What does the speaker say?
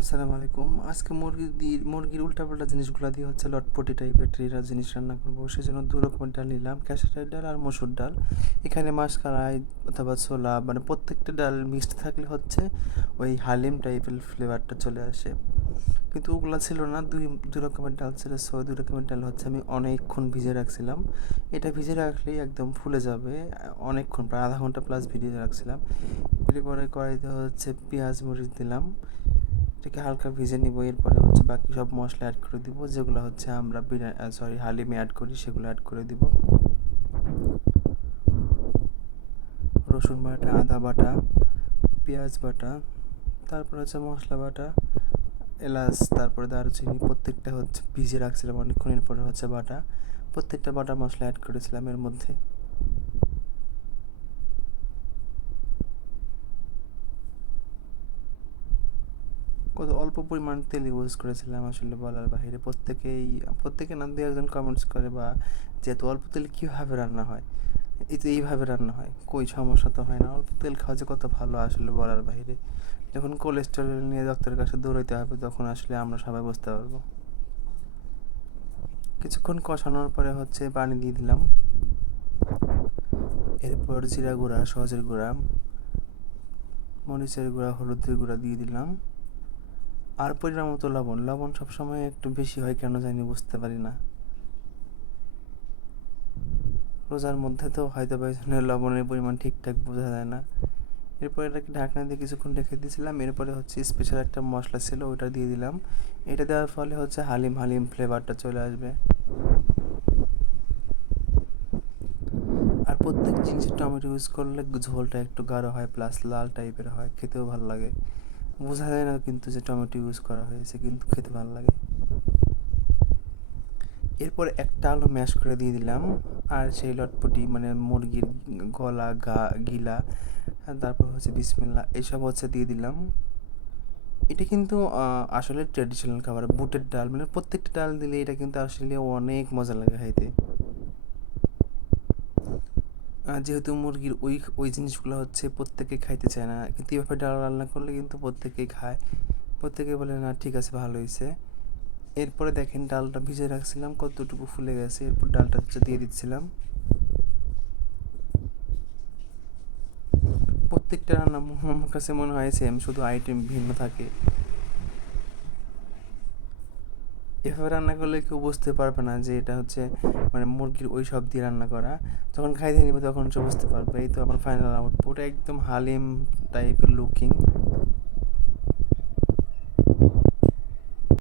আসসালামু আলাইকুম। আজকে মুরগি দিয়ে মুরগির উল্টাপাল্টা জিনিসগুলো দিয়ে হচ্ছে লটপটি টাইপের ট্রিরা জিনিস রান্না করব। সেজন্য দু রকমের ডাল নিলাম ক্যাশারের ডাল আর মসুর ডাল। এখানে মাছ কালাই অথবা ছোলা মানে প্রত্যেকটা ডাল মিক্সড থাকলে হচ্ছে ওই হালিম টাইপের ফ্লেভারটা চলে আসে। কিন্তু ওগুলো ছিল না, দুই দু রকমের ডাল ছিল, সো দুই রকমের ডাল হচ্ছে আমি অনেকক্ষণ ভিজে রাখছিলাম। এটা ভিজে রাখলেই একদম ফুলে যাবে, অনেকক্ষণ প্রায় আধা ঘণ্টা প্লাস ভিজিয়ে রাখছিলাম। এরপরে কড়াইতে হচ্ছে পেঁয়াজ মরিচ দিলাম। এটাকে হালকা ভেজে নিব, এরপরে হচ্ছে বাকি সব মশলা অ্যাড করে দিব, যেগুলো হচ্ছে আমরা সরি হালিমে অ্যাড করি, সেগুলো অ্যাড করে দিব। রসুন বাটা, আদা বাটা, পেঁয়াজ বাটা, তারপর হচ্ছে মশলা বাটা, এলাচ, তারপরে দারুচিনি, প্রত্যেকটা হচ্ছে ভিজে রাখছিলাম অনেকক্ষণের পরে হচ্ছে বাটা। প্রত্যেকটা বাটা মশলা অ্যাড করেছিলাম এর মধ্যে। কত অল্প পরিমাণ তেল ইউজ করেছিলাম আসলে বলার বাইরে প্রত্যেকেই প্রত্যেকে না দু একজন কমেন্টস করে বা যেহেতু অল্প তেল কীভাবে রান্না হয়? এই তো এইভাবে রান্না হয়, কই সমস্যা তো হয় না। অল্প তেল খাওয়া যে কত ভালো আসলে বলার বাইরে যখন কোলেস্টেরল নিয়ে ডক্টরের কাছে দৌড়াইতে হবে, তখন আসলে আমরা সবাই বুঝতে পারব। কিছুক্ষণ কষানোর পরে হচ্ছে পানি দিয়ে দিলাম। এরপর জিরা গুঁড়া, সহজের গুঁড়া, মরিচের গুঁড়া, হলুদের গুঁড়া দিয়ে দিলাম। আর পরিমাণ মতো লবণ। লবণ সবসময় একটু বেশি হয়, কেন জানি বুঝতে পারি না। রোজার মধ্যে তো হয়তো বা এই লবণের পরিমাণ ঠিকঠাক বোঝা যায় না। এরপর এটাকে ঢাকনা দিয়ে কিছুক্ষণ রেখে দিয়েছিলাম। এরপরে হচ্ছে স্পেশাল একটা মশলা ছিল ওটা দিয়ে দিলাম। এটা দেওয়ার ফলে হচ্ছে হালিম হালিম ফ্লেভারটা চলে আসবে। আর প্রত্যেক জিনিসের টমেটো ইউজ করলে ঝোলটা একটু গাঢ় হয় প্লাস লাল টাইপের হয়, খেতেও ভালো লাগে। বোঝা যায় না কিন্তু যে টমেটো ইউজ করা হয়েছে কিন্তু খেতে ভালো লাগে। এরপর একটা আলু ম্যাশ করে দিয়ে দিলাম, আর সেই লটপটি মানে মুরগির গলা, গা, গিলা তারপর হচ্ছে বিসমিল্লা এইসব হচ্ছে দিয়ে দিলাম। এটা কিন্তু আসলে ট্র্যাডিশনাল খাবার, বুটের ডাল মানে প্রত্যেকটা ডাল দিলে এটা কিন্তু আসলে অনেক মজা লাগে খাইতে। যেহেতু মুরগির ওই ওই জিনিসগুলো হচ্ছে প্রত্যেকে খাইতে চায় না, কিন্তু এভাবে ডাল রান্না করলে কিন্তু প্রত্যেকেই খায়। প্রত্যেকে বলে, না, ঠিক আছে, ভালো হয়েছে এরপরে দেখেন ডালটা ভিজে রাখছিলাম, কতটুকু ফুলে গেছে। এরপর ডালটা হচ্ছে দিয়ে দিচ্ছিলাম। প্রত্যেকটা রান্না আমার কাছে মনে হয় সেম শুধু আইটেম ভিন্ন থাকে। এভাবে রান্না করলে কেউ বুঝতে পারবে না যে এটা হচ্ছে মানে মুরগির ওই সব দিয়ে রান্না করা। যখন খাইতে নিবে তখন সে বুঝতে পারবে। এই তো আমার ফাইনাল আউটপুট একদম হালিম টাইপের লুকিং